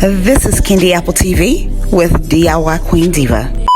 This is Candy Apple TV with DIY Queen Diva.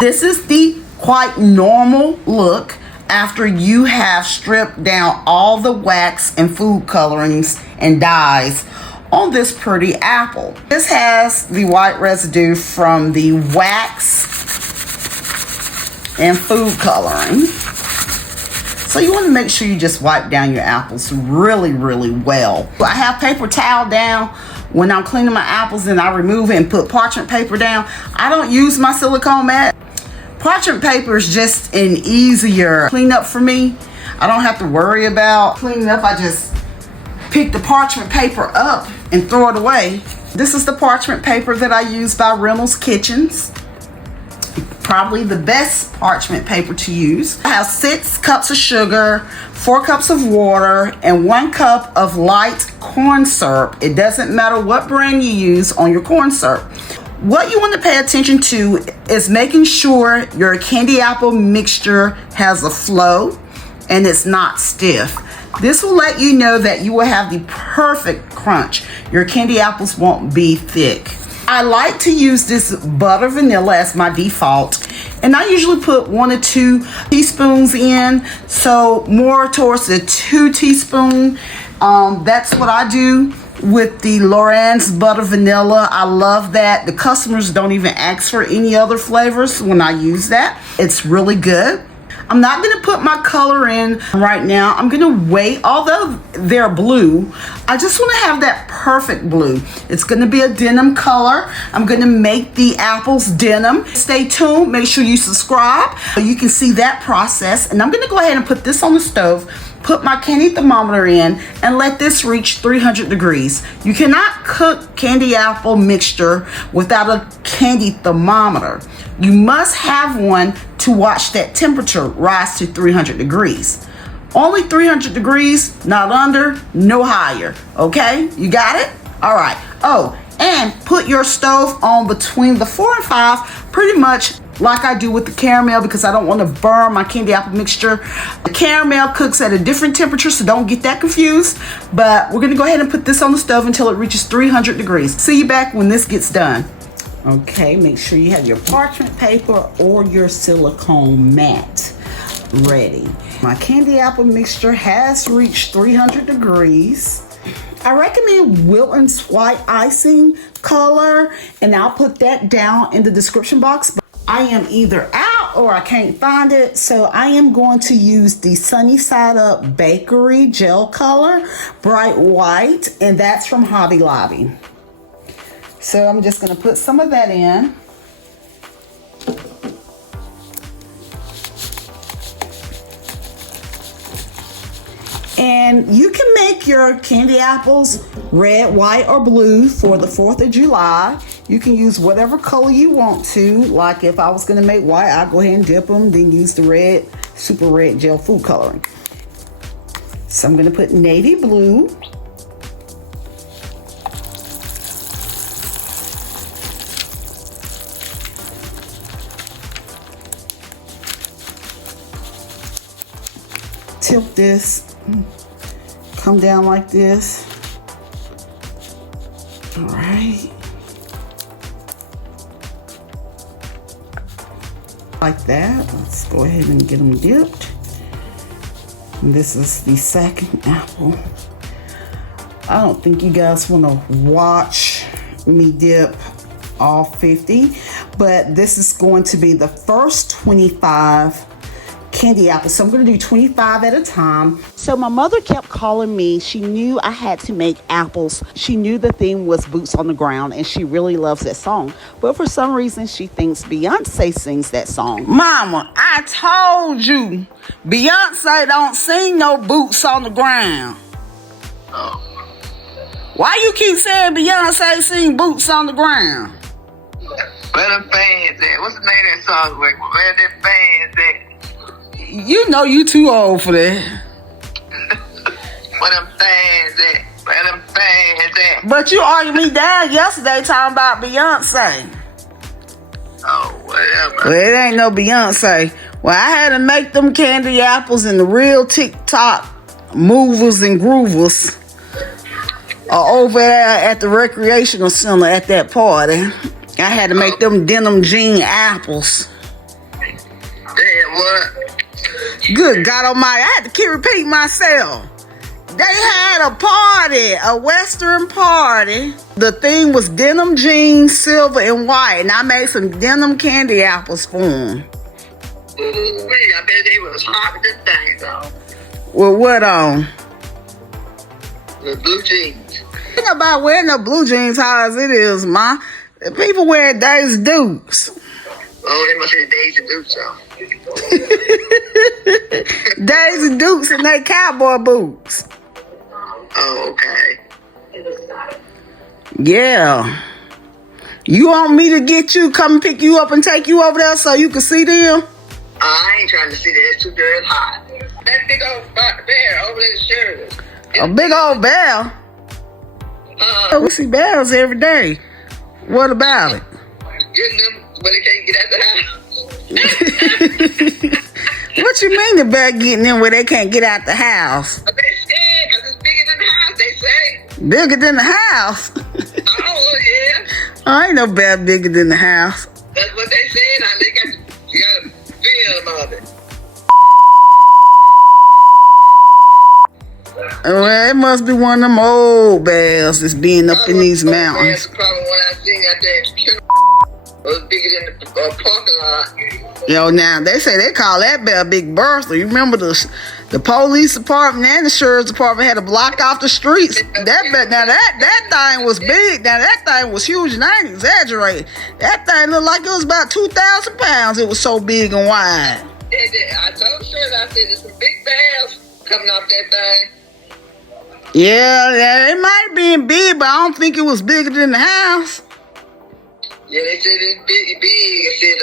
This is the quite normal look after you have stripped down all the wax and food colorings and dyes on this pretty apple. This has the white residue from the wax and food coloring. So you want to make sure you just wipe down your apples really well. I have paper towel down when I'm cleaning my apples, and I remove it and put parchment paper down. I don't use my silicone mat. Parchment paper is just an easier cleanup for me. I don't have to worry about cleaning up. I just pick the parchment paper up and throw it away. This is the parchment paper that I use by Reynolds Kitchens. Probably the best parchment paper to use. I have 6 cups of sugar, 4 cups of water, and 1 cup of light corn syrup. It doesn't matter what brand you use on your corn syrup. What you want to pay attention to is making sure your candy apple mixture has a flow and it's not stiff. This will let you know that you will have the perfect crunch. Your candy apples won't be thick. I like to use this butter vanilla as my default, and I usually put 1 or 2 teaspoons in, so more towards the 2 teaspoon. That's what I do with the Loren's butter vanilla. I love that. The customers don't even ask for any other flavors when I use that. It's really good. I'm not going to put my color in right now. I'm going to wait. Although they're blue, I just want to have that perfect blue. It's going to be a denim color. I'm going to make the apples denim. Stay tuned. Make sure you subscribe so you can see that process. And I'm going to go ahead and put this on the stove, put my candy thermometer in, and let this reach 300 degrees. You cannot cook candy apple mixture without a candy thermometer. You must have one to watch that temperature rise to 300 degrees. Only 300 degrees, not under, no higher. Okay, you got it? All right. Oh, and put your stove on between the 4 and 5, pretty much like I do with the caramel, because I don't want to burn my candy apple mixture. The caramel cooks at a different temperature, so don't get that confused. But we're going to go ahead and put this on the stove until it reaches 300 degrees. See you back when this gets done. Okay, make sure you have your parchment paper or your silicone mat ready. My candy apple mixture has reached 300 degrees. I recommend Wilton's white icing color, and I'll put that down in the description box. But I am either out or I can't find it, so I am going to use the Sunny Side Up Bakery gel color, bright white, and that's from Hobby Lobby. So I'm just going to put some of that in. And you can make your candy apples red, white, or blue for the 4th of July. You can use whatever color you want to. Like if I was going to make white, I'll go ahead and dip them, then use the red, super red gel food coloring. So I'm going to put navy blue. Tilt this, come down like this. All right. Like that. Let's go ahead and get them dipped. And this is the second apple. I don't think you guys want to watch me dip all 50, but this is going to be the first 25 candy apples. So I'm going to do 25 at a time. So my mother kept calling me. She knew I had to make apples. She knew the theme was Boots on the Ground, and she really loves that song. But for some reason, she thinks Beyoncé sings that song. Mama, I told you, Beyoncé don't sing no Boots on the Ground. Why you keep saying Beyoncé sing Boots on the Ground? Where them fans at? What's the name of that song? Where them fans at? You know you too old for that. Where them fans at? Where them fans at? But you argued me down yesterday talking about Beyonce. Oh, whatever. Well, it ain't no Beyonce. Well, I had to make them candy apples and the real TikTok movers and groovers. over there at the recreational center at that party. I had to make them denim jean apples. Damn, what? Good God Almighty, I had to keep repeating myself. They had a party, a Western party. The theme was denim jeans, silver and white, and I made some denim candy apples for them. Ooh, I bet they was hot with this thing, though. With what on? The blue jeans. Ain't nobody wearing no blue jeans hard as it is, ma. People wear Daisy Dukes. Oh, they must have Daisy Dukes, though. Daisy Dukes and they cowboy boots. Oh, okay. Yeah. You want me to get you, come pick you up and take you over there so you can see them? I ain't trying to see that. It's too damn hot. That big old bear over there, sure. A big old bear? We see bears every day. What about it? Getting them, but they can't get out the house. What you mean the bear getting in where they can't get out the house? But they scared because it's bigger than the house, they say. Bigger than the house? Oh, yeah. I ain't no bear bigger than the house. That's what they said. Now they got you got to film of it. Well, it must be one of them old bears that's being up in these mountains. That's probably one I seen out there. Was bigger than the parking lot. Yo, now they say they call that bear Big Bertha. You remember the police department and the sheriff's department had to block off the streets. That bear, now that thing was big. Now that thing was huge, and I ain't exaggerating. That thing looked like it was about 2,000 pounds. It was so big and wide. I told Shirley, I said there's some big bears coming off that thing. Yeah, it might have been big, but I don't think it was bigger than the house. Yeah, they said it's big. I said,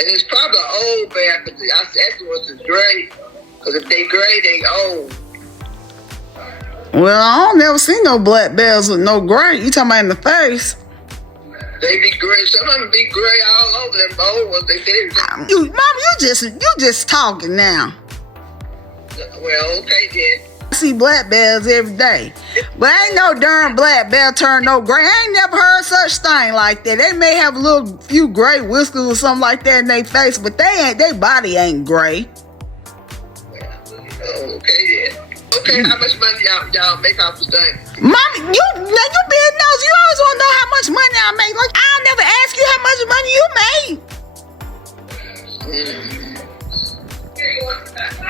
and it's probably an old bear. Cause I asked them what's gray. Because if they gray, they old. Well, I don't never seen no black bears with no gray. You talking about in the face? They be gray. Some of them be gray all over them old ones. They say. Mama, you just talking now. Well, okay then. I see black bears every day. But ain't no darn black bear turn no gray. I ain't never heard such thing like that. They may have a little few gray whiskers or something like that in their face, but their body ain't gray. Okay then. Okay, how much money y'all make off this thing? Mommy, you being nosy. You always want to know how much money I make. Like, I'll never ask you how much money you made.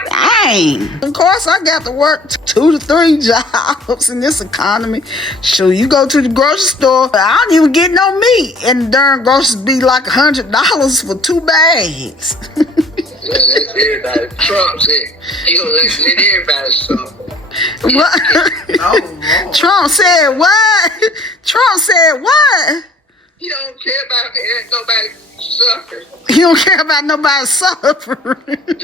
Dang. Of course, I got to work 2 to 3 jobs in this economy. Sure, you go to the grocery store, I don't even get no meat. And the darn groceries be like $100 for 2 bags. Yeah, that's everybody. Trump said he gonna let everybody suffer. What? Oh, Trump said what? Trump said what? He don't care about nobody suffering. He don't care about nobody suffering. No, and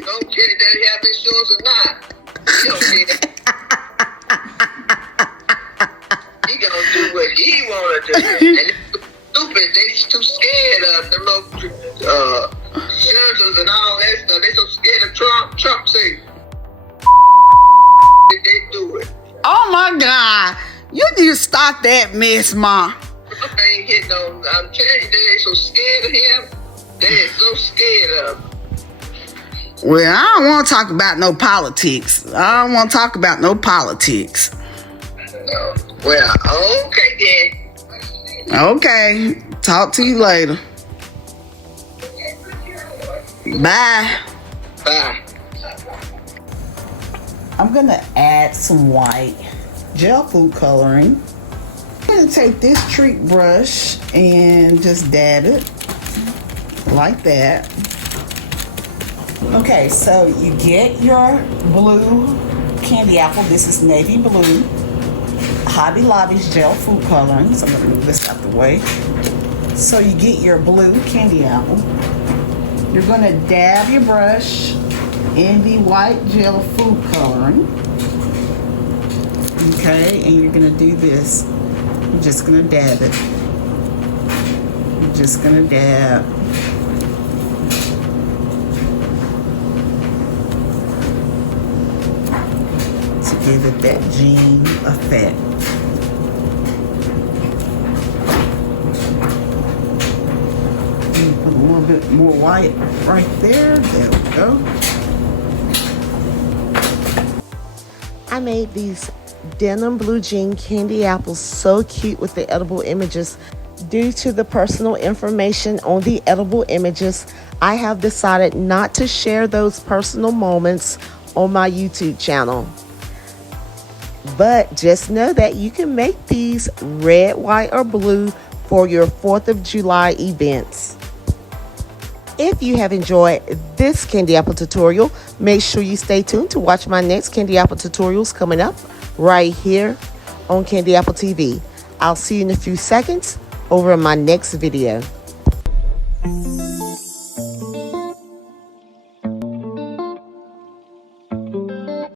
don't care that he have insurance or not. He don't care. He gonna do what he wanna do. And stupid, they too scared of them little senators and all that stuff. They so scared of Trump. Trump say they do it. Oh my God. You need to stop that mess, Ma. I ain't hitting no. I'm telling you, they so scared of him. They so scared of him. Well, I don't want to talk about no politics. I don't want to talk about no politics. No. Well, okay then. Okay. Talk to you later. Bye. Bye. I'm going to add some white gel food coloring. I'm going to take this treat brush and just dab it like that. Okay, so you get your blue candy apple. This is navy blue. Hobby Lobby's gel food coloring. So I'm going to move this out the way. So you get your blue candy apple. You're going to dab your brush in the white gel food coloring. Okay, and you're going to do this. You're just going to dab it. You're just going to dab. So give it that jean effect. Put a little bit more white right there. There we go. I made these denim blue jean candy apples so cute with the edible images. Due to the personal information on the edible images, I have decided not to share those personal moments on my YouTube channel. But just know that you can make these red, white, or blue for your 4th of July events. If you have enjoyed this candy apple tutorial, make sure you stay tuned to watch my next candy apple tutorials coming up right here on Candy Apple TV. I'll see you in a few seconds over in my next video.